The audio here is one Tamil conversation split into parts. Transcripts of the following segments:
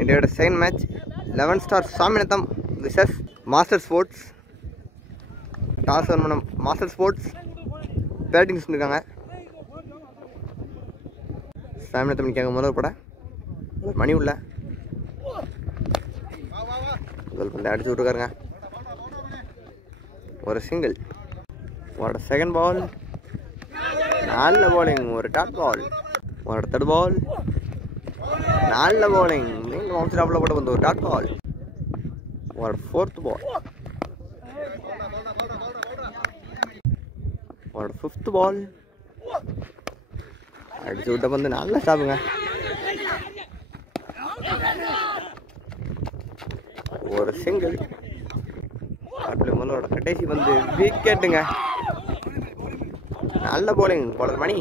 இந்தியாவோட second match 11 star Saminatham versus master sports. Toss வரணும் மாஸ்டர் ஸ்போர்ட்ஸ் பேட்டிங் சொல்லியிருக்காங்க. சாமிநாதம் நிற்காங்க முதல் பட மணி உள்ள முதல் பந்து அடிச்சு விட்டுருக்காருங்க. ஒரு சிங்கிள். ஒரு செகண்ட் பால் நல்ல bowling. ஒரு டாட் பால். ஒரு தேர்ட் பால் நல்ல bowling. மீண்டும் வம்சராவில் போட்ட வந்து ஒரு டாட் பால். ஒரு ஃபோர்த் பால். ஒரு ஃபிஃப்த் பால் அடிச்சு விட்ட வந்து நல்ல ஸ்டாப்புங்க. ஒரு சிங்கிள். முதலோட கடைசி வந்து விக்கெட்டுங்க. நல்ல bowling. பவுலர் மணி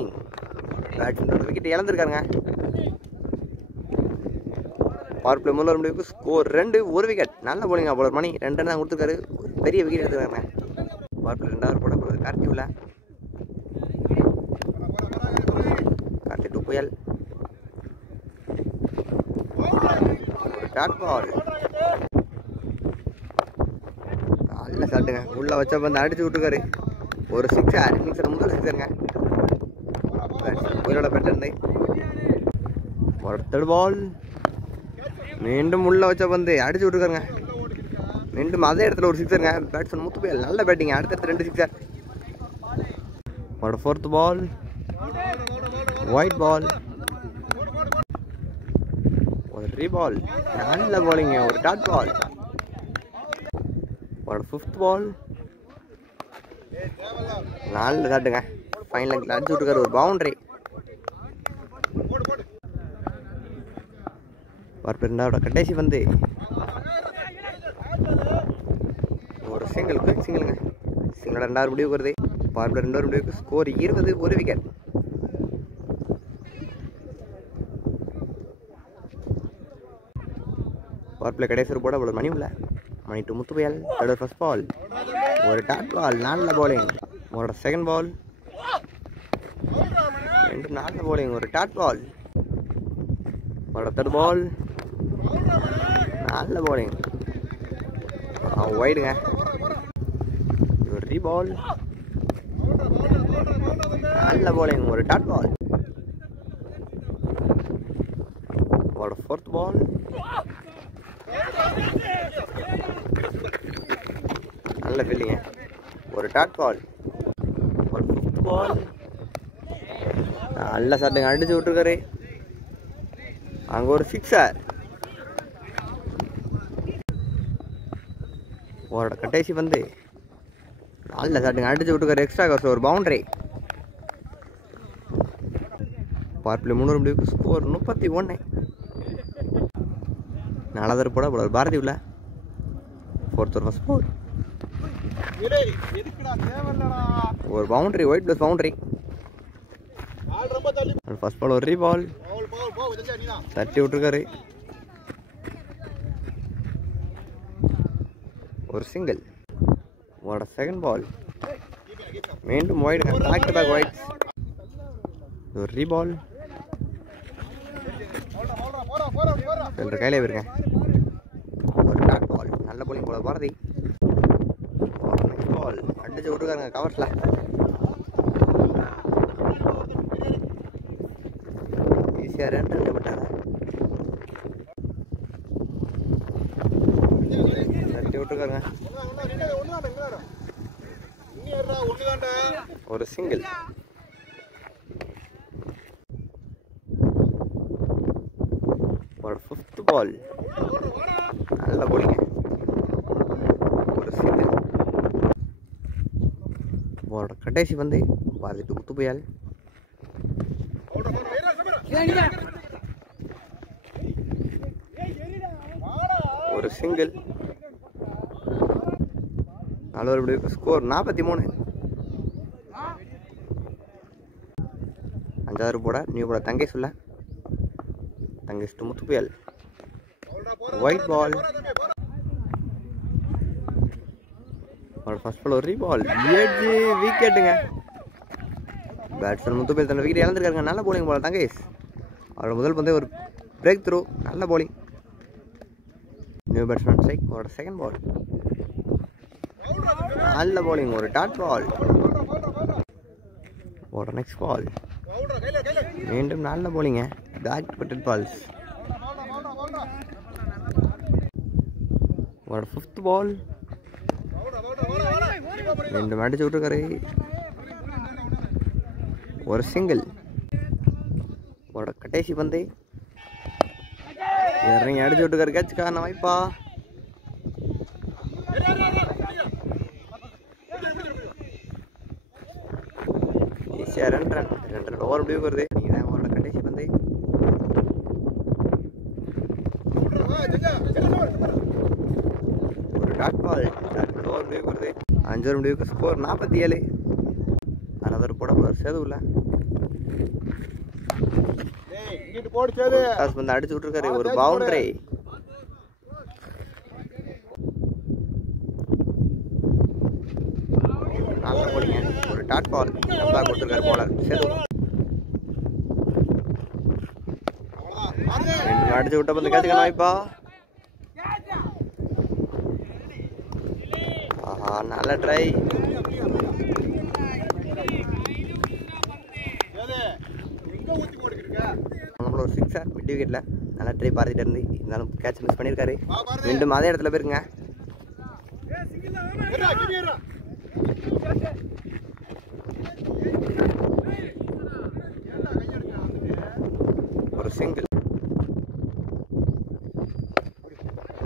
பேட்ஸ்மேனோட விக்கெட் இழந்திருக்காருங்க. பவர் பிளே முதல் முடிவுக்கு ஸ்கோர் 2, 1 விக்கெட். நல்ல bowling. பவுலர் மணி 2 ரன் தான் கொடுத்துருக்காரு. ஒரு பெரிய விக்கெட் எடுத்துருக்காங்க. பவர் பிளே 2வது போட போகிறது கார்த்தி உள்ள. கார்த்தி 2 புயல். ஒரு டாட் பால். நல்ல ஷாட்டுங்க. உள்ள வச்ச பந்து அடிச்சு விட்டுருக்காரு. ஒரு சிக்ஸர். இன்னிங்ஸில் முதல் சிக்ஸருங்க. புயலோட பேட்டர் இருந்து ஒரு தேர்ட் பால். மீண்டும் உள்ள வச்ச பந்து அடிச்சு விட்டுருக்காருங்க. மீண்டும் அதே இடத்துல ஒரு சிக்ஸருங்க. பேட்ஸ்மேன் முத்து புயல் நல்ல பேட்டிங். அடுத்தடுத்து 2 சிக்ஸர். ஒரு ஃபோர்த் பால் ஒயிட் பால். ஒரு ரீபால். நல்ல bowling. ஒரு டாட் பால். ஒரு ஃபிஃப்த் பால் நல்ல ஷாட்டுங்க. ஃபைனல் லெங்கில் அடிச்சு விட்டுருக்காரு. ஒரு பவுண்டரி. ரெண்டாவோட கடைசி வந்து ஒரு சிங்கிள். குயிக் சிங்கிளுங்க. சிங்கிளோட 2வது முடிவுக்கு வருது. பார்ப்பில் 2வது முடிவுக்கு ஸ்கோர் 20, 1 விக்கெட். பார்ப்பில் கடைசி போட அவ்வளோ மணி உள்ள. மணி டு முத்து புயல். Third first ball. ஒரு டாட் பால். நல்ல bowling. ஒரு செகண்ட் பால். ரெண்டு நல்ல bowling. ஒரு டாட் பால். ஒரு தேர்ட் பால் நல்ல bowling. வைடுங்க. ஒரு ரீபால். நல்ல bowling. ஒரு டாட் பால். ஒரு ஃபோர்த் பால். நல்ல ஃபீல்டிங்க. ஒரு டாட் பால். ஒரு ஃபிஃப்த் பால் நல்ல ஷாட்டுங்க. அடிச்சு விட்டுருக்காரு. அங்கே ஒரு சிக்ஸர். ஒரு கடைசி வந்து நல்ல ஷாட்டுங்க. அடிச்சு விட்டுருக்காரு. Extra covers. ஒரு பவுண்டரி. பார்ப்பில் 3 முடிவுக்கு ஸ்கோர் 31. 4வது போட ஒரு பாரதி உள்ள. Fourth first ball. ஒரு boundary. Wide plus boundary. First ball ஒரு ரீபால். தட்டி விட்டுருக்காரு. ஒரு சிங்கிள். ஒரு செகண்ட் பால். மீண்டும் wide. Back to back wide. ஒரு ரீபால். கையிலே இருங்க. ஒரு டாட் பால். நல்ல bowling போல பாரதி. பால் அடிச்சு விட்டுருக்காருங்க கவர்ஸ்ல. ஈஸியாக 2 ரன் விட்டாங்க. தட்டி விட்டுருக்காருங்க. ஒரு சிங்கிள். ஒரு ஃபிஃப்த் பால். நல்ல bowling. ஒரு சிங்கிள். ஒரு கடைசி வந்து பாரதி முத்து புயல். ஒரு சிங்கிள். 4வது முடிவுக்கு ஸ்கோர் 43. 5வது போட நியூ போட தங்கேஷ் உள்ள. தங்கேஷ் டு முத்து புயல். White ball. ஒரு ஃபர்ஸ்ட் பால் ஒரு ரீபால். எட்ஜ் விக்கெட்டுங்க. பேட்ஸ்மேன் முத்து புயல் தன்னோட விக்கெட் இழந்திருக்காருங்க. நல்ல bowling போல தங்கேஷ். அவரோட முதல் பந்தே ஒரு பிரேக் த்ரூ. நல்ல bowling. New batsman strike. ஒரு செகண்ட் பால். நல்ல bowling. ஒரு டாட் பால். ஒரு நெக்ஸ்ட் பால். மீண்டும் நல்ல bowling. Back batted balls. ஒரு ஃபிஃப்த் பால். மீண்டும் அடிச்சு விட்டுருக்காரு. ஒரு சிங்கிள். ஒரு கடைசி பந்து. இறங்கி அடிச்சு விட்டுருக்காரு. கேட்சுக்கான வாய்ப்பா. ஈஸியாக 2 ரன். 2 ரன் ஓவர் முடிவு வருது. நீங்கள் தான் அவரோட கடைசி பந்து. ஒரு டாட் பால். ஓவர் முடிவு வருது. 5 ஓவர் முடிவுக்கு ஸ்கோர் 47. அனதர் போட சேது இல்லை. வந்து அடிச்சு விட்டுருக்காரு. ஒரு பவுண்டரி. நல்ல போலிங்க. ஒரு டாட் பால். நல்லா கொடுத்துருக்காரு போலர் சேது. அடிச்சு விட்ட வந்து கேட்சுக்கான வாய்ப்பா. ஆஹா, நல்ல ட்ரை. நம்மளோட ஒரு 6 மிட் விக்கெட்டில் நல்லா ட்ரை பார்த்துட்டு இருந்து இருந்தாலும் கேட்ச் மிஸ் பண்ணியிருக்காரு. மீண்டும் அதே இடத்துல போயிருங்க. ஒரு சிங்கிள்.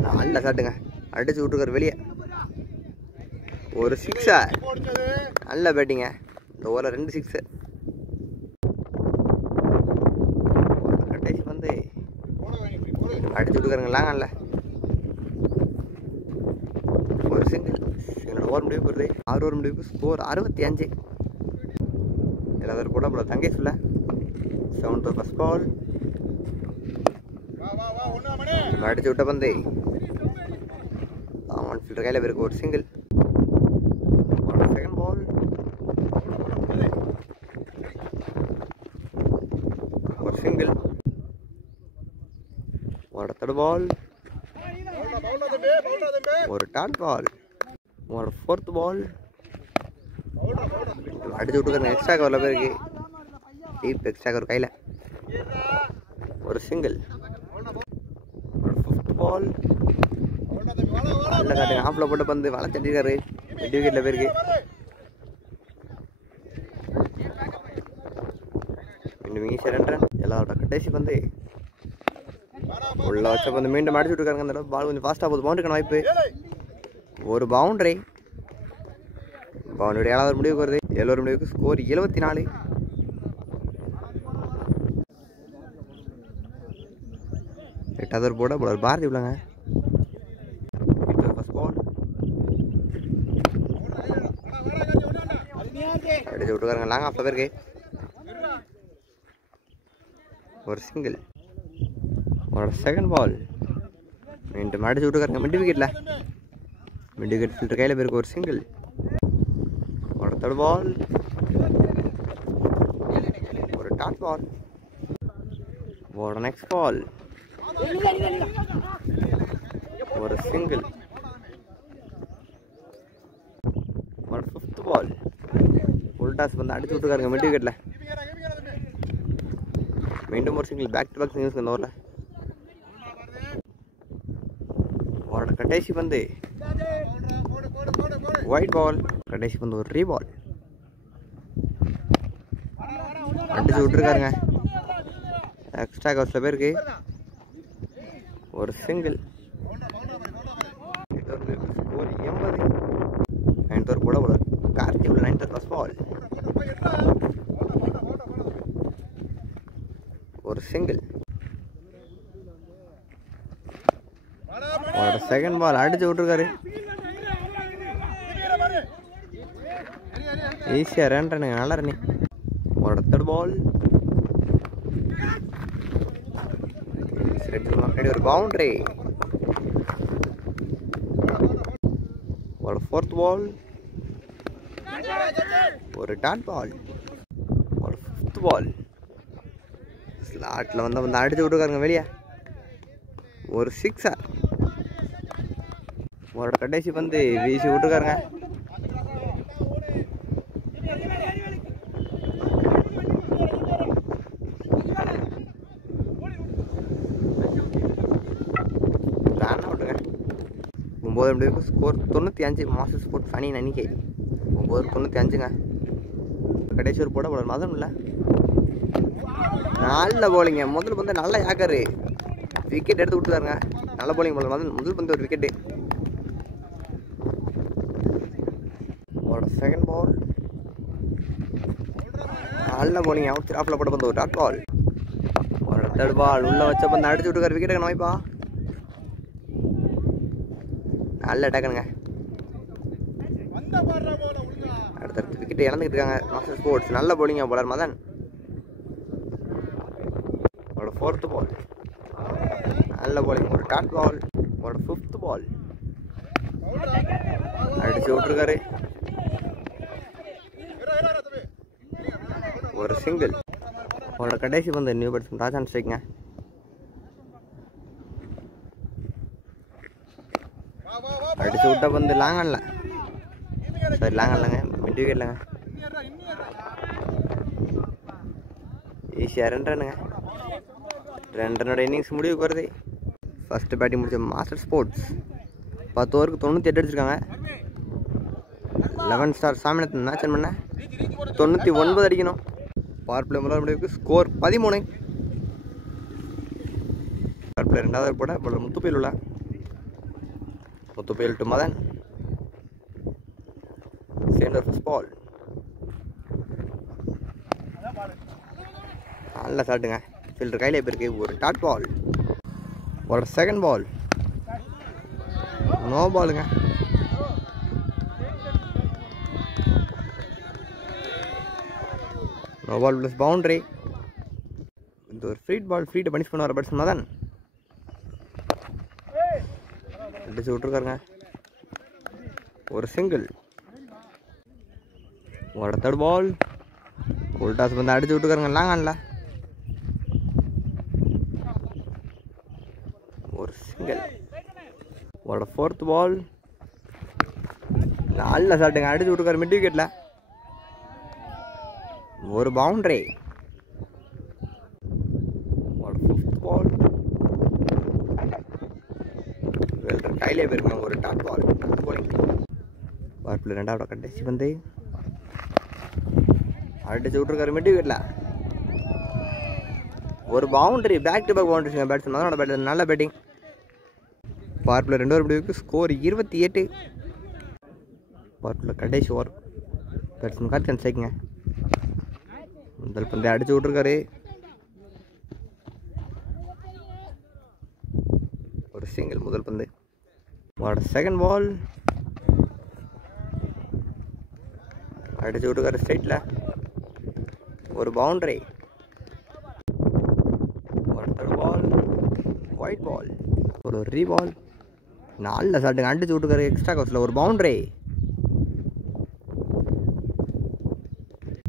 நல்ல ஷாட்டுங்க. அடிச்சு விட்டுருக்காரு வெளியே. ஒரு 6. நல்ல பேட்டிங்க. இந்த ஓவரில் 2 6. கடைசி வந்து அடிச்சு விட்டுருக்காருங்களாங்கல்ல. ஒரு சிங்கிள். என்னோட ஓவர் முடிவுக்கு வருது. 6 ஓவர் முடிவுக்கு ஸ்கோர் 65. எல்லாரும் கூட தங்கேஷ் இல்லை. 7th ஓவர் ஃபர்ஸ்ட் பால். அடிச்சு விட்ட பந்து அவன் ஃபீல்டர் கையில் இருக்கு. ஒரு சிங்கிள். ஒரு செகண்ட் பால். ஒரு சிங்கிள். ஒரு தேர்ட் பால். ஒரு டாட் பால். ஒரு ஃபோர்த் பால். அடிச்சு விட்டுருக்காங்க. எக்ஸ்ட்ரா கவரில் போயிருக்கு. டீப் எக்ஸ்ட்ரா கவர் கையில். ஒரு சிங்கிள். ஒரு ஃபிஃப்த் பால். நல்ல காட்டுங்க. ஆஃபில் போட்டு பந்து வளர்த்துட்டிருக்காரு. 2 விக்கெட்டில் போயிருக்கு. மீண்டும் ஈஸியாக 2 ரன். எல்லாரோட கடைசி பந்து உள்ள வச்ச பந்து மீண்டும் அடிச்சு விட்டுருக்காங்க. அந்த பால் கொஞ்சம் ஃபாஸ்ட்டாக போகுது. பவுண்டரிக்கான வாய்ப்பு. ஒரு பவுண்டரி. பவுண்டரி 7வது முடிவுக்கு வருது. 7 ஓவர் முடிவுக்கு ஸ்கோர் 74. 8வது ஓவர் போட போல பாரதி உள்ளாங்க. First ball. அடிச்சு விட்டுருக்காருங்க. லாங் ஆஃப் பேருக்கு. ஒரு சிங்கிள். ஒரு செகண்ட் பால். மீண்டும் அடிச்சு விட்டுருக்காருங்க. மிட் விக்கெட்டில். மிட் விக்கெட் ஃபீல்டர் கையில் போயிருக்கு. ஒரு சிங்கிள். ஒரு தேர்ட் பால். ஒரு டாட் பால். ஒரு நெக்ஸ்ட் பால். ஒரு சிங்கிள். ஒரு ஃபிஃப்த் பால். ஃபுல் டாஸ் வந்து அடிச்சு விட்டுருக்காருங்க மிட் விக்கெட்டில். மீண்டும் ஒரு single. Back to back singles இந்த ஓவரில். ஒரு கடைசி பந்து ஒயிட் பால். கடைசி பந்து ஒரு ரீபால். அடிச்சு விட்டுருக்காருங்க. எக்ஸ்ட்ரா கவர்ஸில் பேருக்கு. ஒரு சிங்கிள். ஸ்கோர் 80. 9th ஓவர் போட போல கார்த்தி உள்ள 9th ஃபர்ஸ்ட் பால். ஒரு சிங்கிள். ஒரு செகண்ட் பால். அடிச்சு விட்டுருக்காரு. ஈஸியாக 2 ரன்னுங்க. நல்ல ரன்னி. ஒரு தேர்ட் பால். ஒரு பவுண்டரி. ஒரு ஃபோர்த் பால். ஒரு டாட் பால். ஒரு ஃபிஃப்த் பால். ஸ்லாட்டில் வந்து அடிச்சு விட்டுருக்காருங்க வெளியே. ஒரு 6. ஒரு கடைசி பந்து வீசி விட்டுருக்காருங்க. ரன் அவுட்டுங்க. 9 ஸ்கோர் 95. மாஸ்டர் ஸ்போர்ட்ஸ் அணியின் எண்ணிக்கை 9-95ங்க. கடைசி ஒரு போட போல மதம் இல்லை. நல்ல போலிங்க. முதல் பந்து நல்ல யாக்கரு விக்கெட் எடுத்து விட்டுருக்காருங்க. நல்ல போலிங் போல முதல் பந்து ஒரு விக்கெட்டு. செகண்ட் பால் நல்ல போலிங். அவுட் ஆஃப்ல போட பந்து ஒரு டாட் பால். ஒரு தேர்ட் பால் உள்ள வச்ச பந்து அடிச்சு விட்டுருக்காரு. விக்கெட் நோய்ப்பா. நல்ல அட்டாக்குங்க. அடுத்தடுத்து விக்கெட் இழந்துக்கிட்டு இருக்காங்க மாஸ்டர் ஸ்போர்ட்ஸ். நல்ல போலிங்க போலர் மதன். அவரோட 4th பால் நல்ல போலிங். ஒரு டாட் பால். அவரோட 5th பால் அடிச்சு விட்டுருக்காரு. ஒரு சிங்கிள். அவரோட கடைசி பந்து நியூ பேட்ஸ்மேன் ராஜான் ஸ்ட்ரைக்குங்க. அடிச்சு விட்ட பந்து லாங்கல்ல. சரி லாங்கல்லங்க, மிட் விக்கெட்லங்க. ஈஸியாக 2 ரன்னுங்க. 2 ரன்னோட இன்னிங்ஸ் முடிவுக்கு வருது. ஃபர்ஸ்ட் பேட்டிங் முடிச்ச மாஸ்டர் ஸ்போர்ட்ஸ் 10 ஓவருக்கு 98 அடிச்சிருக்காங்க. 11 ஸ்டார் சாமிநாதன் மேட்ச் பண்ண 99 அடிக்கணும். பவர் பிளே முதல் முடிவுக்கு ஸ்கோர் 13. பவர் பிளே 2வது போட முத்துப்பேல் உள்ள முத்துப்பேல் to Madan. Second first ball நல்ல ஷாட்டுங்க. ஃபீல்டர் கையிலே போயிருக்கு. ஒரு டாட் பால். ஒரு செகண்ட் பால் நோ பாலுங்க. No ball plus boundary. இந்த ஒரு ஃப்ரீட் பால் ஃப்ரீட்டை பனிஷ் பண்ண வர பேட்ஸ்மேன் மதன் அடிச்சு விட்டுருக்காருங்க. ஒரு சிங்கிள். ஒரு தேர்ட் பால் கோல்டாஸ் வந்து அடிச்சு விட்டுருக்காருங்க. லாங்கான்ல ஒரு சிங்கிள். ஒரு 4th பால் நல்ல ஷாட்டுங்க. அடிச்சு விட்டுருக்காரு மிட் விக்கெட்ல. ஒரு பவுண்டரி. ஒரு 5th பால் வெல்டர் கையிலே போயிருக்காங்க. ஒரு டாட் பால். பவர் பிளே 2வது கடைசி வந்து அடிச்சு விட்டுருக்காரு மிட் விக்கெட்ல. ஒரு பவுண்டரி. பேக் டு பேக் பவுண்டரிங்க பேட்ஸ்மேன் அதனோட பேட். நல்ல பேட்டிங். பவர் பிளே 2வது முடிவுக்கு ஸ்கோர் 28. பவர் பிளே கடைசி ஓவர் பேட்ஸ்மேன் கார்த்திகன் ஸ்ட்ரைக்குங்க. முதல் பந்தை அடிச்சு விட்டுருக்காரு. ஒரு சிங்கிள். முதல் பந்து. செகண்ட் பால் அடிச்சு விட்டுருக்காரு ஸ்ட்ரைட்ல. ஒரு பவுண்டரி. ஒரு தேர்ட் பால் ஒயிட் பால். ஒரு ரீபால் நல்ல ஷாட்டுங்க. அடிச்சு விட்டுருக்காரு எக்ஸ்ட்ரா கவர்ஸில். ஒரு பவுண்டரி.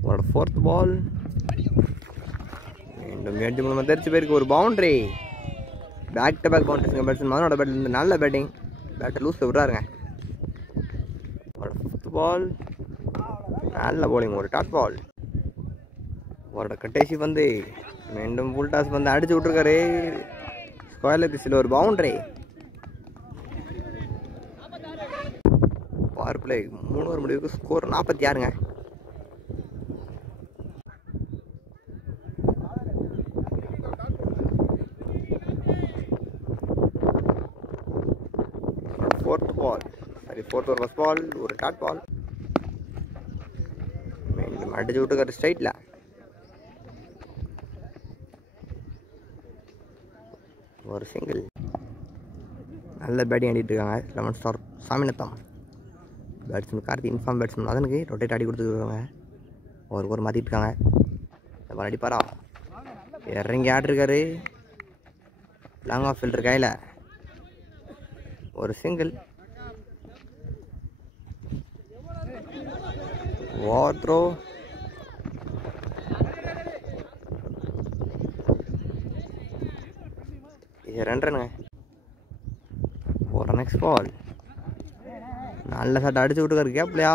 ஒரு 4th பால் மீண்டும் 8 தெரிச்சு பேருக்கு. ஒரு பவுண்டரி. பேக் டு பேக் பவுண்டரிங்க பேட்ஸ்மேன் மதனோட பேட்டில். நல்ல பேட்டிங். பேட்டை லூஸில் விடுறாருங்க. ஒரு 5th பால் நல்ல போலிங். ஒரு டாட் பால். ஒரு கடைசி வந்து மீண்டும் ஃபுல் டாஸ் வந்து அடிச்சு விட்டுருக்காரு ஸ்கொயர்ல திசையில். ஒரு பவுண்டரி. பவர் பிளே 3 ஓவர் முடிவுக்கு ஸ்கோர் 46ங்க. Fourth over first ball. ஒரு டாட் பால் மீண்டும் அடிச்சு விட்டுருக்காரு ஸ்ட்ரைட்ல. ஒரு சிங்கிள். நல்ல பேட்டிங் ஆடிட்டு இருக்காங்க 11 star Saminathan. Batsman Karthi in form batsman அதனுக்கு ரொட்டேட் ஆடி கொடுத்துருக்காங்க. ஒரு மாற்றிட்டு இருக்காங்க. பால் அடிப்பாரா? இறங்கி ஆடிருக்காரு. லாங் ஆஃப் ஃபீல்டர் கையில். ஒரு சிங்கிள். Over throw. இது 2 ரன்னுங்க. ஒரு நெக்ஸ்ட் பால் நல்ல ஷாட் அடிச்சு விட்டுருக்காரு கேப்லையா.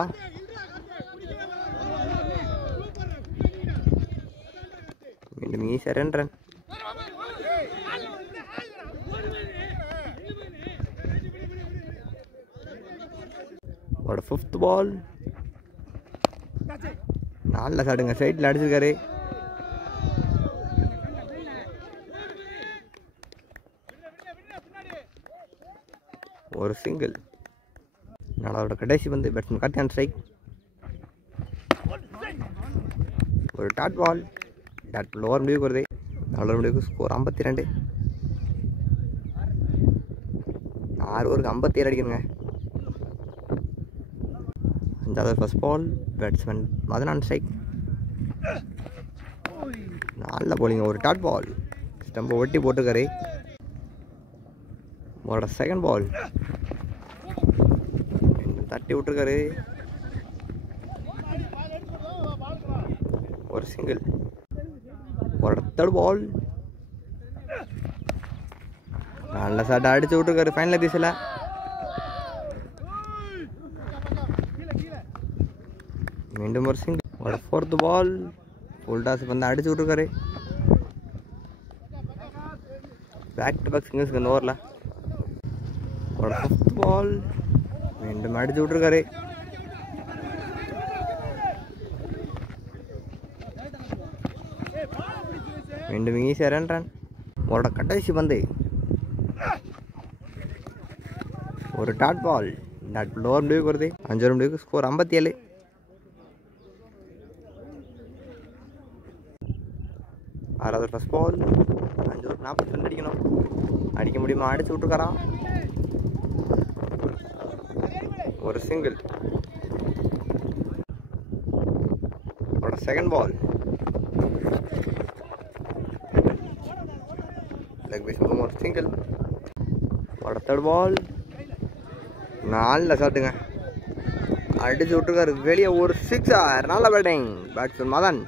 மீண்டும் ஈஸியாக 2 ரன். ஒரு 5th பால். நல்ல ஷாட்டுங்க, சைட்டில் அடிச்சிருக்காரு. ஒரு சிங்கிள். நாளோட கடைசி வந்து பேட்ஸ்மேன் கார்த்தியான் ஸ்ட்ரைக். ஒரு dot ball. Dot ball over முடிவுக்கு வருது. 4 முடிவுக்கு ஸ்கோர் 52. 6 ஓவருக்கு 57 அடிக்கணுங்க. 5வது first ball. Batsman Madan strike. நல்ல போலிங்க, ஒரு டாட் பால். ஸ்டம்பை ஒட்டி போட்டுருக்காரு. ஒரு செகண்ட் பால் தட்டி விட்டுருக்காரு. ஒரு சிங்கிள். ஒரு 3rd பால். நல்ல ஷாட் அடிச்சு விட்டுருக்காரு ஃபைனல் பீஸில். மீண்டும் ஒரு சிங்கிள். ஒரு 4th பால். ஃபுல் டாஸ் வந்து அடிச்சு விட்டுருக்காரு. பேக் டு பேக் சிங்கிள்ஸ்க்கு இந்த ஓவரில். ஒரு 5th பால். மீண்டும் அடிச்சு விட்டுருக்காரு. மீண்டும் ஈஸியாக 2 ரன். அவரோட கடைசி பந்து ஒரு dot ball. Dot ball over முடிவுக்கு வருது. 5 முடிவுக்கு ஸ்கோர் 57. 6வது ஃபர்ஸ்ட் பால். 5 ஓவர் 40 ரன் அடிக்கணும். அடிக்க முடியுமா? அடிச்சு விட்டுருக்காரா. ஒரு சிங்கிள். ஒரு செகண்ட் பால். லெக் பீஸ் ஒரு சிங்கிள். ஒரு 3rd பால். நல்ல ஷாட்டுங்க, அடிச்சு விட்டுருக்காரு வெளியே. ஒரு 6. நல்ல பேட்டிங் பேட்ஸ்மேன் மதன்.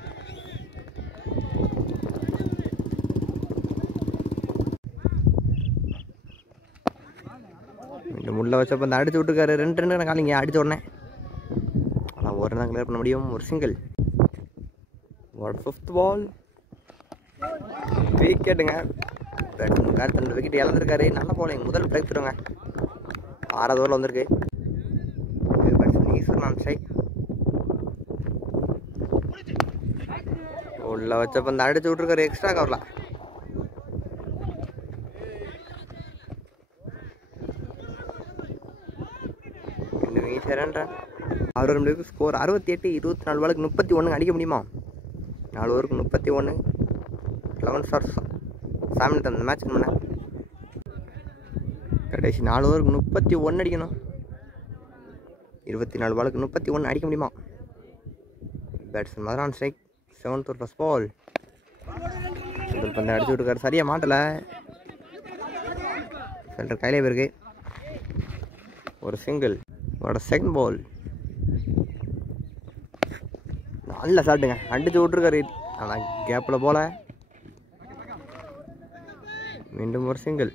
உள்ள வச்சப்போ அந்த அடிச்சு விட்டுருக்காரு. 2 ரன் காலிங்க அடிச்ச உடனே. ஆனால் ஒரு ரன் கிளியர் பண்ண முடியும். ஒரு சிங்கிள். ஒரு 5th பால். விக்கெட்டுங்க. Batsman wicket இழந்திருக்காரு. நல்ல போலிங், முதல் பிரேக் தருங்க. 6வது ஓவரில் வந்திருக்கு. பேட்ஸ்மேன் ஈஸ்வரன் ஸ்ட்ரைக். உள்ள வச்சப்போ அந்த அடிச்சு விட்டுருக்காரு எக்ஸ்ட்ரா கவரில். ஈஸியாக 2 ரன். 6 முடிவுக்கு ஸ்கோர் 68. 24 பாலுக்கு 31 அடிக்க முடியுமா? 4 ஓவருக்கு 31. 11 ஸ்டார்ஸ் சாமினத்தை அந்த மேட்ச் பண்ண. கடைசி 4 ஓவருக்கு 31 அடிக்கணும். 24 பாலுக்கு 31 அடிக்க முடியுமா? Batsman Madan strike. 7th over first ball. முதல் பந்து அடிச்சு விட்டுருக்காரு, சரியாக மாட்டலை. ஃபீல்டர் கையிலே போயிருக்கு. ஒரு சிங்கிள். ஒரு செகண்ட் பால். நல்ல ஷாட்டுங்க, அடிச்சு விட்டுருக்காரு. ஆனால் கேப்பில் போல. மீண்டும் ஒரு சிங்கிள்.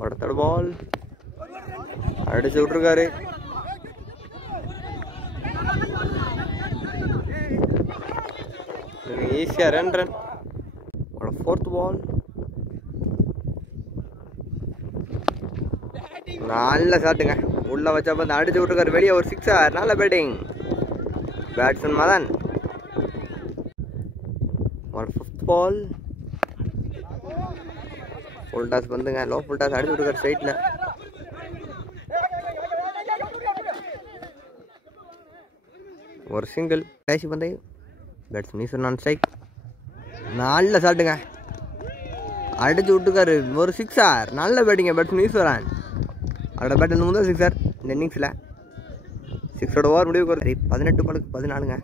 ஒரு 3rd பால். அடிச்சு விட்டுருக்காரு. ஈஸியாக 2 ரன். ஒரு 4th பால். நல்ல ஷாட்டுங்க, உள்ள வச்சப்ப அந்த அடிச்சு விட்டுருக்காரு வெளியே. ஒரு 6. நல்ல பேட்டிங் பேட்ஸ்மேன் மதன். ஒரு 5th பால். ஃபுல் டாஸ் வந்துங்க, லோ ஃபுல் டாஸ் அடிச்சு விட்டுருக்காரு ஸ்ட்ரைட்டில். ஒரு சிங்கிள். கடைசி பந்து பேட்ஸ்மேன் ஈஸ்வரன் ஸ்ட்ரைக். நல்ல ஷாட்டுங்க, அடிச்சு விட்டுருக்காரு. ஒரு 6. நல்ல பேட்டிங்க பேட்ஸ்மேன் ஈஸ்வரன். அவரோட பேட் முதல் 6 இந்த இன்னிங்ஸில். 6ஓட ஓவர் முடிவுக்கு வருது. 18 பாலுக்கு 14ங்க.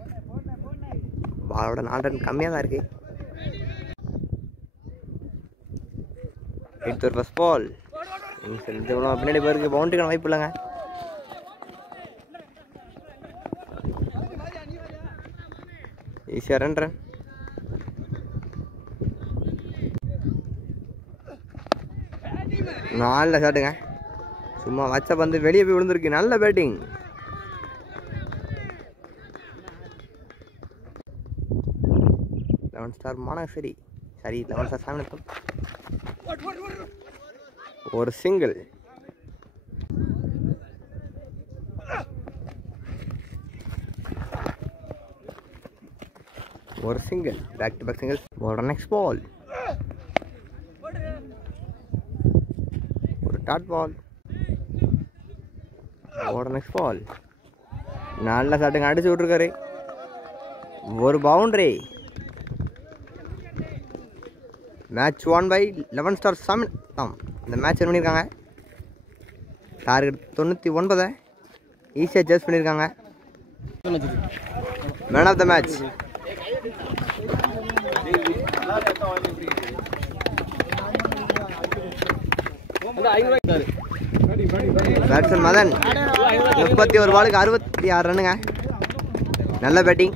பாலோட 4 ரன் கம்மியாக தான் இருக்குது. 8th ஓவர் ஃபர்ஸ்ட் பால். பின்னாடி போயிருக்கு, பவுண்டரிக்கான வாய்ப்பு இல்லைங்க. ஈஸியாக 2 ரன். நல்ல ஷாட்டுங்க, சும்மா வச்ச பந்து வெளியே போய் விழுந்திருக்கு. நல்ல பேட்டிங். லெவன் ஸ்டார் மானசரி சரி 11 ஸ்டார் சாமினத்தம். ஒரு சிங்கிள். ஒரு single. Back to back single. ஒரு நெக்ஸ்ட் பால். ஒரு டாட் பால். ஒரு நெக்ஸ்ட் பால். நல்ல ஷாட்டுங்க அடிச்சு விட்டுருக்காரு. ஒரு boundary. Match 1 by 11 star Samin. இந்த மேட்ச் வின் பண்ணியிருக்காங்க. டார்கெட் 99 ஈஸியாக அட்ஜஸ்ட் பண்ணியிருக்காங்க. Man of the match batsman Madan. 31 பாலுக்கு 66 ரன்னுங்க. நல்ல பேட்டிங்.